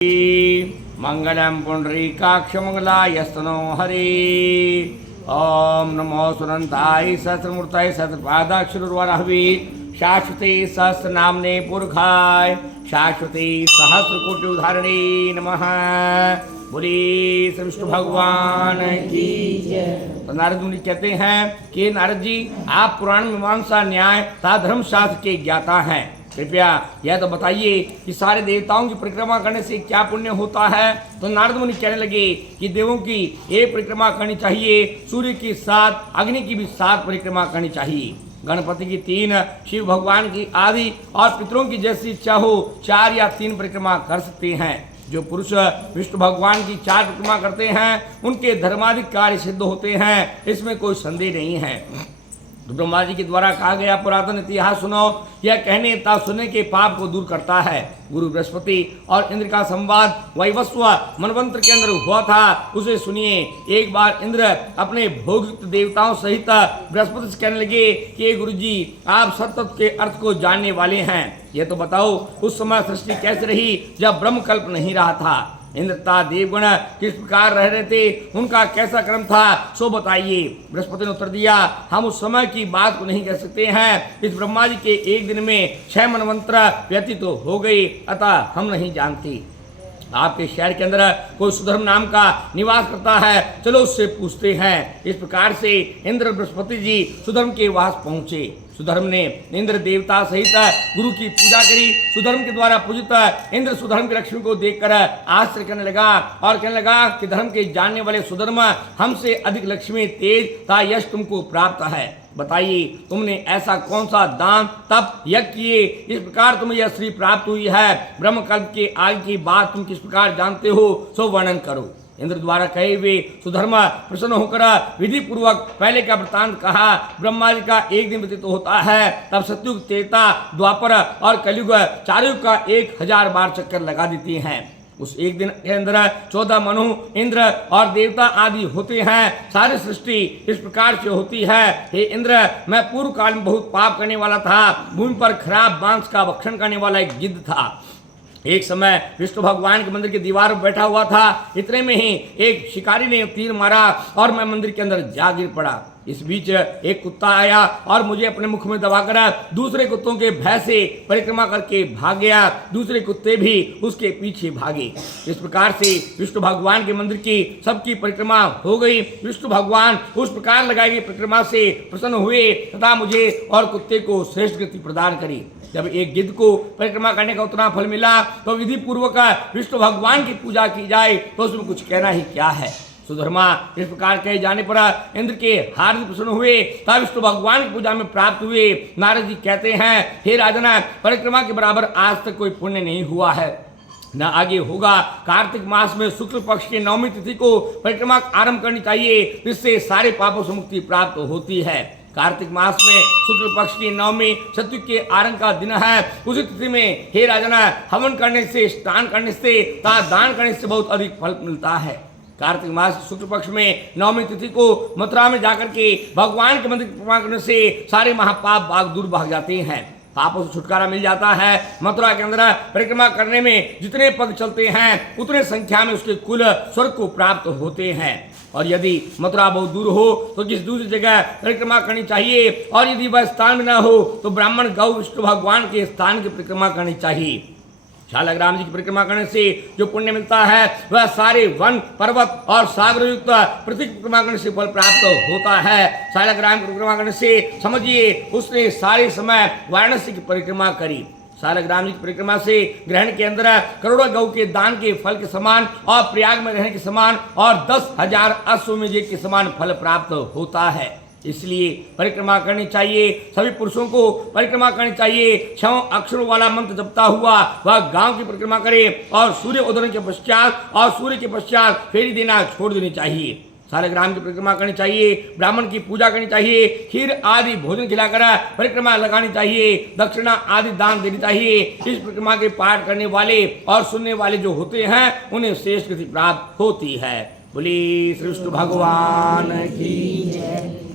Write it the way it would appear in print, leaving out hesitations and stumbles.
मंगलम पुंडरीकाक्षमंगलायस्तनो हरे। ओम नमो सुनंताय सहस्रमूर्ताय सहस्रपादाक्षरवराहवे शाश्वते सहस्र नामने पुरखाय शाश्वते सहस्र कोटि उदाहरणे नमः। बोले श्री विष्णु भगवान की जय। तो नारद मुनि कहते हैं कि नारद जी, आप पुराण मीमांसा न्याय तथा धर्मशास्त्र के ज्ञाता हैं, कृपया यह तो बताइए कि सारे देवताओं की परिक्रमा करने से क्या पुण्य होता है। तो नारद मुनि कहने लगे कि देवों की एक परिक्रमा करनी चाहिए, सूर्य की 7, अग्नि की भी 7 परिक्रमा करनी चाहिए, गणपति की 3, शिव भगवान की आदि और पितरों की जैसी इच्छा हो 4 या 3 परिक्रमा कर सकते हैं। जो पुरुष विष्णु भगवान की 4 परिक्रमा करते हैं उनके धर्माधिक कार्य सिद्ध होते हैं, इसमें कोई संदेह नहीं है। तो ब्रह्मा जी के द्वारा कहा गया पुरातन इतिहास सुनो, यह कहने तथा सुनने के पाप को दूर करता है। गुरु बृहस्पति और इंद्र का संवाद वैवस्व मनवंत्र के अंदर हुआ था, उसे सुनिए। एक बार इंद्र अपने भोगयुक्त देवताओं सहित बृहस्पति से कहने लगे कि गुरु जी, आप सतत के अर्थ को जानने वाले हैं, यह तो बताओ उस समय सृष्टि कैसे रही जब ब्रह्मकल्प नहीं रहा था। इंद्र तथा देवगण किस प्रकार रह रहे थे, उनका कैसा क्रम था, सो बताइए। बृहस्पति ने उत्तर दिया, हम उस समय की बात को नहीं कह सकते हैं। इस ब्रह्मा जी के एक दिन में 6 मनवंतर व्यतीत तो हो गई, अतः हम नहीं जानते। आपके शहर के अंदर कोई सुधर्म नाम का निवास करता है, चलो उससे पूछते हैं। इस प्रकार से इंद्र बृहस्पति जी सुधर्म के वास पहुंचे। सुधर्म ने इंद्र देवता सहित गुरु की पूजा करी। सुधर्म के द्वारा पूजित इंद्र सुधर्म की लक्ष्मी को देखकर आश्चर्य करने लगा और कहने लगा कि धर्म के जानने वाले सुधर्म, हमसे अधिक लक्ष्मी, तेज तथा यश तुमको प्राप्त है। बताइए, तुमने ऐसा कौन सा दान तप यज्ञ किए, इस प्रकार तुम्हें यह श्री प्राप्त हुई है। ब्रह्मकल्प के आगे की बात तुम किस प्रकार जानते हो, सो वर्णन करो। इंद्र द्वारा कहे हुए सुधर्मा प्रसन्न होकर विधि पूर्वक पहले का वृत्तांत कहा। ब्रह्मा जी का एक दिन व्यतीत होता है, तब सतयुग, त्रेता, द्वापर और कलयुग, चार युग का 1000 बार चक्कर लगा देती हैं। उस एक दिन के अंदर 14 मनु, इंद्र और देवता आदि होते हैं। सारी सृष्टि इस प्रकार से होती है। हे इंद्र, मैं पूर्व काल में बहुत पाप करने वाला था, भूमि पर खराब मांस का भक्षण करने वाला एक गिद्ध था। एक समय विष्णु भगवान के मंदिर की दीवार पर बैठा हुआ था, इतने में ही एक शिकारी ने तीर मारा और मैं मंदिर के अंदर जा गिर पड़ा। इस बीच एक कुत्ता आया और मुझे अपने मुख में दबाकर दूसरे कुत्तों के भय से परिक्रमा करके भाग गया। दूसरे कुत्ते भी उसके पीछे भागे। इस प्रकार से विष्णु भगवान के मंदिर की सबकी परिक्रमा हो गई। विष्णु भगवान उस प्रकार लगाई गई परिक्रमा से प्रसन्न हुए तथा मुझे और कुत्ते को श्रेष्ठ गति प्रदान करी। जब एक गिद्ध को परिक्रमा करने का उतना फल मिला तो विधि पूर्वक विष्णु भगवान की पूजा की जाए तो उसमें कुछ कहना ही क्या है। सुधर्मा इस प्रकार कहे जाने पर इंद्र के हार्दिक प्रसन्न हुए तब विष्णु भगवान की पूजा में प्राप्त हुए। नारद जी कहते हैं, हे राजन, परिक्रमा के बराबर आज तक कोई पुण्य नहीं हुआ है, न आगे होगा। कार्तिक मास में शुक्ल पक्ष की 9वीं तिथि को परिक्रमा आरंभ करनी चाहिए, जिससे सारे पापों से मुक्ति प्राप्त होती है। कार्तिक मास में शुक्ल पक्ष की 9वीं सतयुग के आरंभ का दिन है। उसी तिथि में हे राजन, हवन करने से, स्नान करने से तथा दान करने से बहुत अधिक फल मिलता है। कार्तिक मास शुक्ल पक्ष में 9वीं तिथि को मथुरा में जाकर के भगवान के मंदिर की परिक्रमा करने से सारे महापाप दूर भाग जाते हैं, पापों से छुटकारा मिल जाता है। मथुरा के अंदर परिक्रमा करने में जितने पग चलते हैं उतने संख्या में उसके कुल स्वर्ग को प्राप्त होते हैं। और यदि मथुरा बहुत दूर हो तो किसी दूसरी जगह परिक्रमा करनी चाहिए, और यदि वह स्थान में न हो तो ब्राह्मण गौ विष्णु भगवान के स्थान की परिक्रमा करनी चाहिए। शालग्राम जी की परिक्रमा करने से जो पुण्य मिलता है वह सारे वन, पर्वत और सागर युक्त पृथ्वी की परिक्रमा करने से फल प्राप्त होता है। शालग्राम की परिक्रमा करने से समझिए उसने सारे समय वाराणसी की परिक्रमा करी। शालग्राम जी की परिक्रमा से ग्रहण के अंदर करोड़ों गौ के दान के फल के समान और प्रयाग में रहने के समान और 10,000 अश्वमेध के समान फल प्राप्त होता है। इसलिए परिक्रमा करनी चाहिए। सभी पुरुषों को परिक्रमा करनी चाहिए। 6 अक्षरों वाला मंत्र जपता हुआ वह गांव की परिक्रमा करे और सूर्य उदय के पश्चात और सूर्य के पश्चात फेरी देना छोड़ देनी चाहिए। शालग्राम की परिक्रमा करनी चाहिए, ब्राह्मण की पूजा करनी चाहिए, खीर आदि भोजन खिलाकर परिक्रमा लगानी चाहिए, दक्षिणा आदि दान देनी चाहिए। इस परिक्रमा के पाठ करने वाले और सुनने वाले जो होते हैं उन्हें श्रेष्ठ गति प्राप्त होती है। बोले श्री विष्णु भगवान की जय।